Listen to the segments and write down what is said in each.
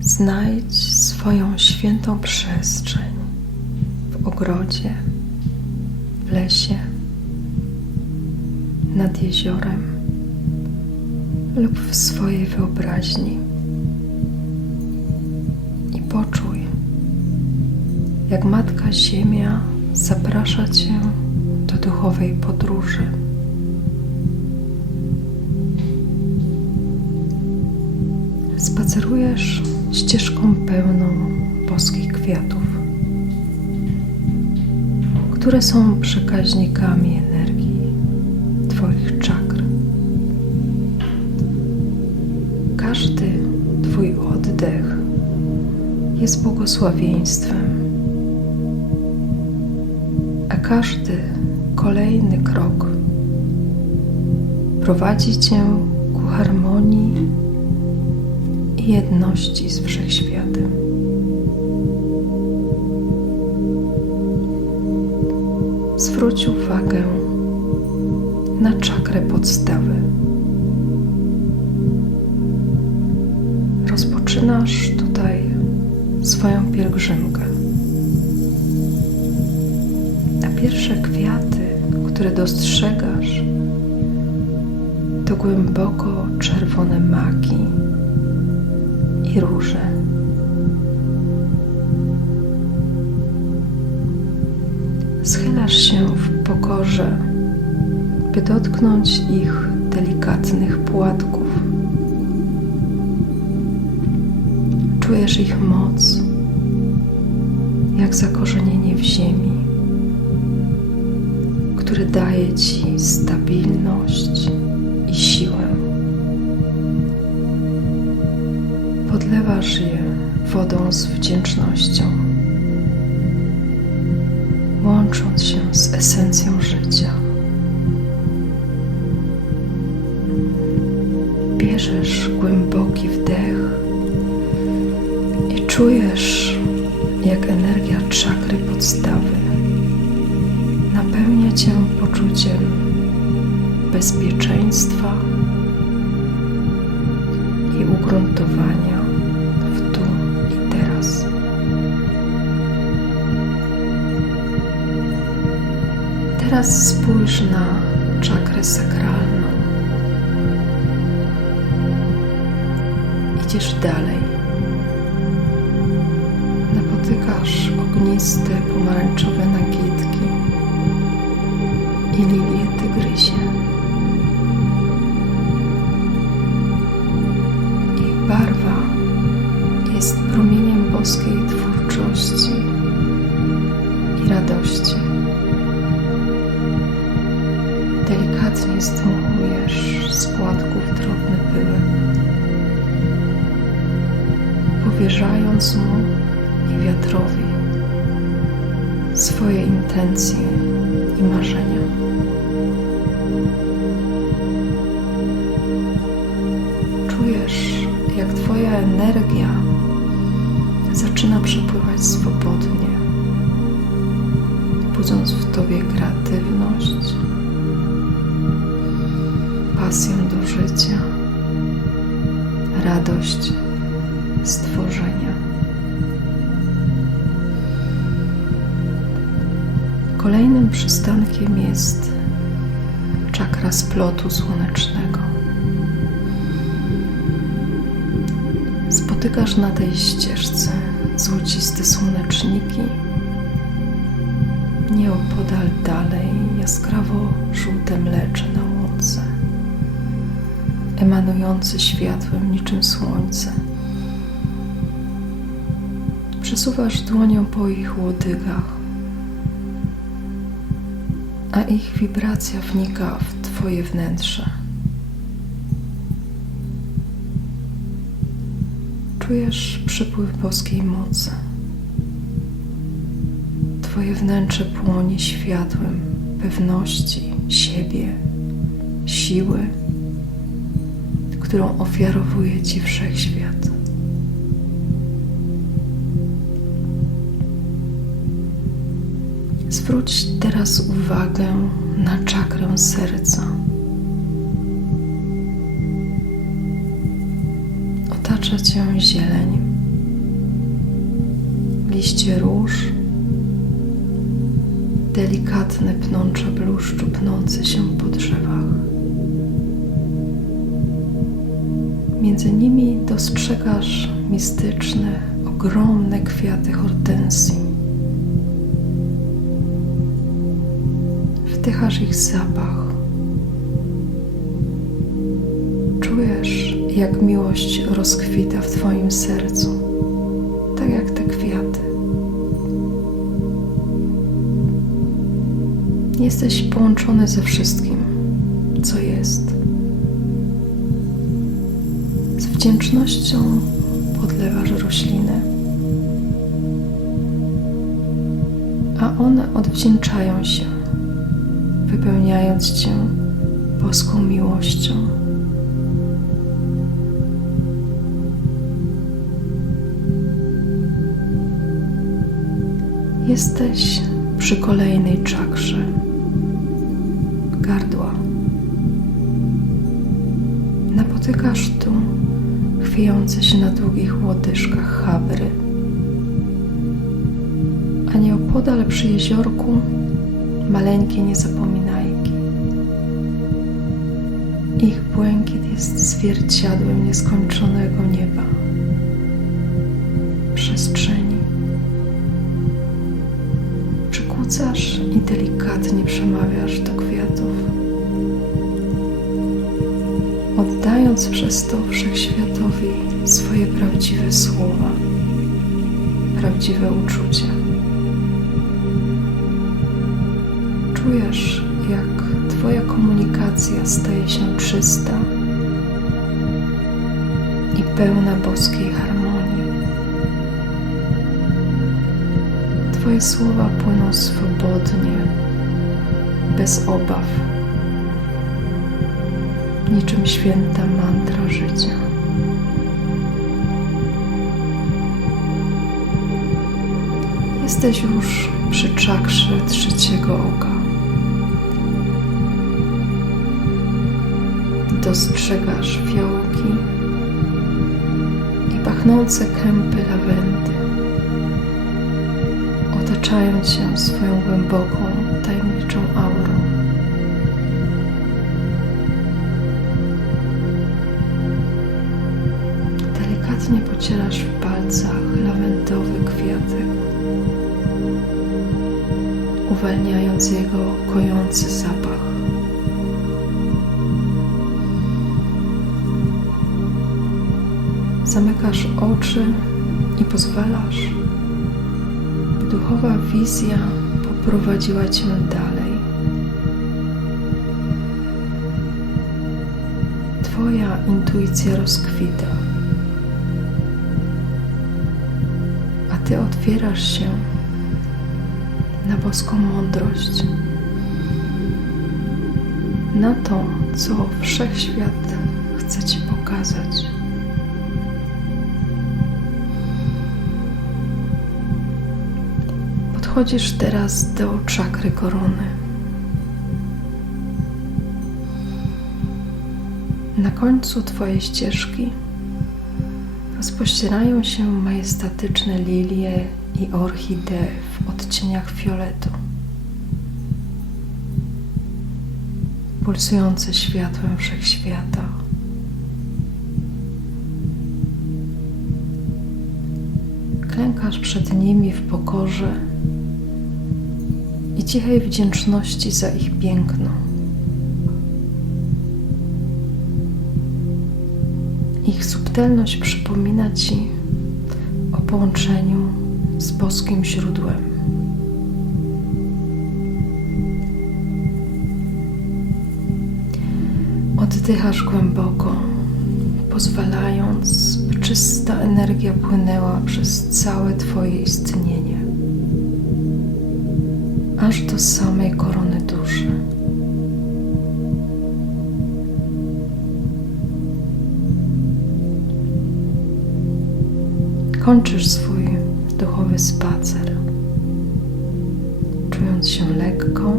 Znajdź swoją świętą przestrzeń w ogrodzie, w lesie, nad jeziorem lub w swojej wyobraźni i poczuj, jak Matka Ziemia zaprasza Cię do duchowej podróży. Spacerujesz ścieżką pełną boskich kwiatów, które są przekaźnikami energii Twoich czakr. Każdy Twój oddech jest błogosławieństwem, a każdy kolejny krok prowadzi Cię ku harmonii jedności z wszechświatem. Zwróć uwagę na czakrę podstawy. Rozpoczynasz tutaj swoją pielgrzymkę. A pierwsze kwiaty, które dostrzegasz, to głęboko czerwone maki i róże. Schylasz się w pokorze, by dotknąć ich delikatnych płatków. Czujesz ich moc, jak zakorzenienie w ziemi, które daje ci stabilność i siłę. Podlewasz je wodą z wdzięcznością, łącząc się z esencją życia. Bierzesz głęboki wdech i czujesz, jak energia czakry podstawy napełnia cię poczuciem bezpieczeństwa i ugruntowania Teraz spójrz na czakrę sakralną. Idziesz dalej. Napotykasz ogniste, pomarańczowe nagietki i lilie tygrysie. Ich barwa jest promieniem boskiej mu i wiatrowi swoje intencje i marzenia. Czujesz, jak Twoja energia zaczyna przepływać swobodnie, budząc w Tobie kreatywność, pasję do życia, radość stworzenia. Kolejnym przystankiem jest czakra splotu słonecznego. Spotykasz na tej ścieżce złociste słoneczniki. Nieopodal dalej jaskrawo żółte mlecze na łące, emanujące światłem niczym słońce. Przesuwasz dłonią po ich łodygach, a ich wibracja wnika w Twoje wnętrze. Czujesz przypływ boskiej mocy. Twoje wnętrze płonie światłem pewności siebie, siły, którą ofiarowuje Ci wszechświat. Zwróć teraz uwagę na czakrę serca. Otacza Cię zieleń liście róż, delikatne pnącze bluszczu pnące się po drzewach. Między nimi dostrzegasz mistyczne, ogromne kwiaty hortensji. Wdychasz ich zapach. Czujesz, jak miłość rozkwita w Twoim sercu, tak jak te kwiaty. Jesteś połączony ze wszystkim, co jest. Z wdzięcznością podlewasz rośliny, a one odwdzięczają się, wypełniając Cię boską miłością. Jesteś przy kolejnej czakrze gardła. Napotykasz tu chwiejące się na długich łodyżkach chabry, a nieopodal przy jeziorku maleńkie niezapominajki. Ich błękit jest zwierciadłem nieskończonego nieba, przestrzeni. Przykucasz i delikatnie przemawiasz do kwiatów, oddając przez to wszechświatowi swoje prawdziwe słowa, prawdziwe uczucia. Czujesz, jak Twoja komunikacja staje się czysta i pełna boskiej harmonii. Twoje słowa płyną swobodnie, bez obaw, niczym święta mantra życia. Jesteś już przy czakrze trzeciego oka. Dostrzegasz fiołki i pachnące kępy lawendy otaczają cię swoją głęboką, tajemniczą aurą. Delikatnie pocierasz w palcach lawendowy kwiatek, uwalniając jego kojący zapach. Zamykasz oczy i pozwalasz, duchowa wizja poprowadziła cię dalej. Twoja intuicja rozkwita, a ty otwierasz się na boską mądrość, na to, co wszechświat chce ci pokazać. Podchodzisz teraz do czakry korony. Na końcu Twojej ścieżki rozpościerają się majestatyczne lilie i orchidee w odcieniach fioletu, pulsujące światłem wszechświata. Klękasz przed nimi w pokorze i cichej wdzięczności za ich piękno. Ich subtelność przypomina Ci o połączeniu z boskim źródłem. Oddychasz głęboko, pozwalając, by czysta energia płynęła przez całe Twoje istnienie aż do samej korony duszy. Kończysz swój duchowy spacer, czując się lekko,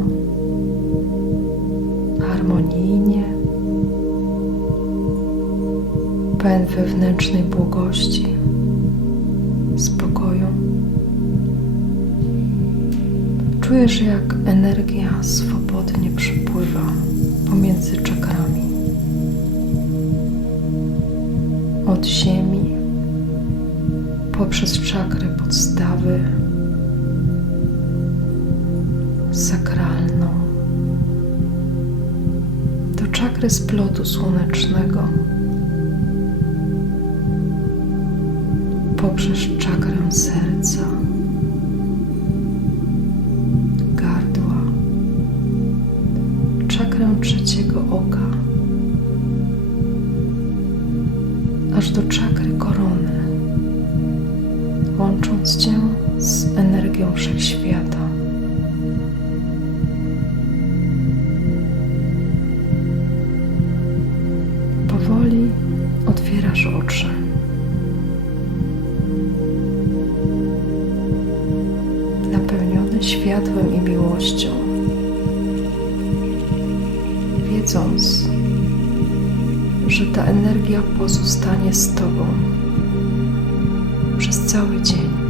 harmonijnie, pełen wewnętrznej błogości, spokoju Czujesz, jak energia swobodnie przepływa pomiędzy czakrami. Od ziemi poprzez czakry podstawy, sakralną, do czakry splotu słonecznego, poprzez czakrę serca, trzeciego oka, aż do czakry korony, łącząc Cię z energią wszechświata. Powoli otwierasz oczy. Napełniony światłem i miłością, pozostanie z Tobą przez cały dzień.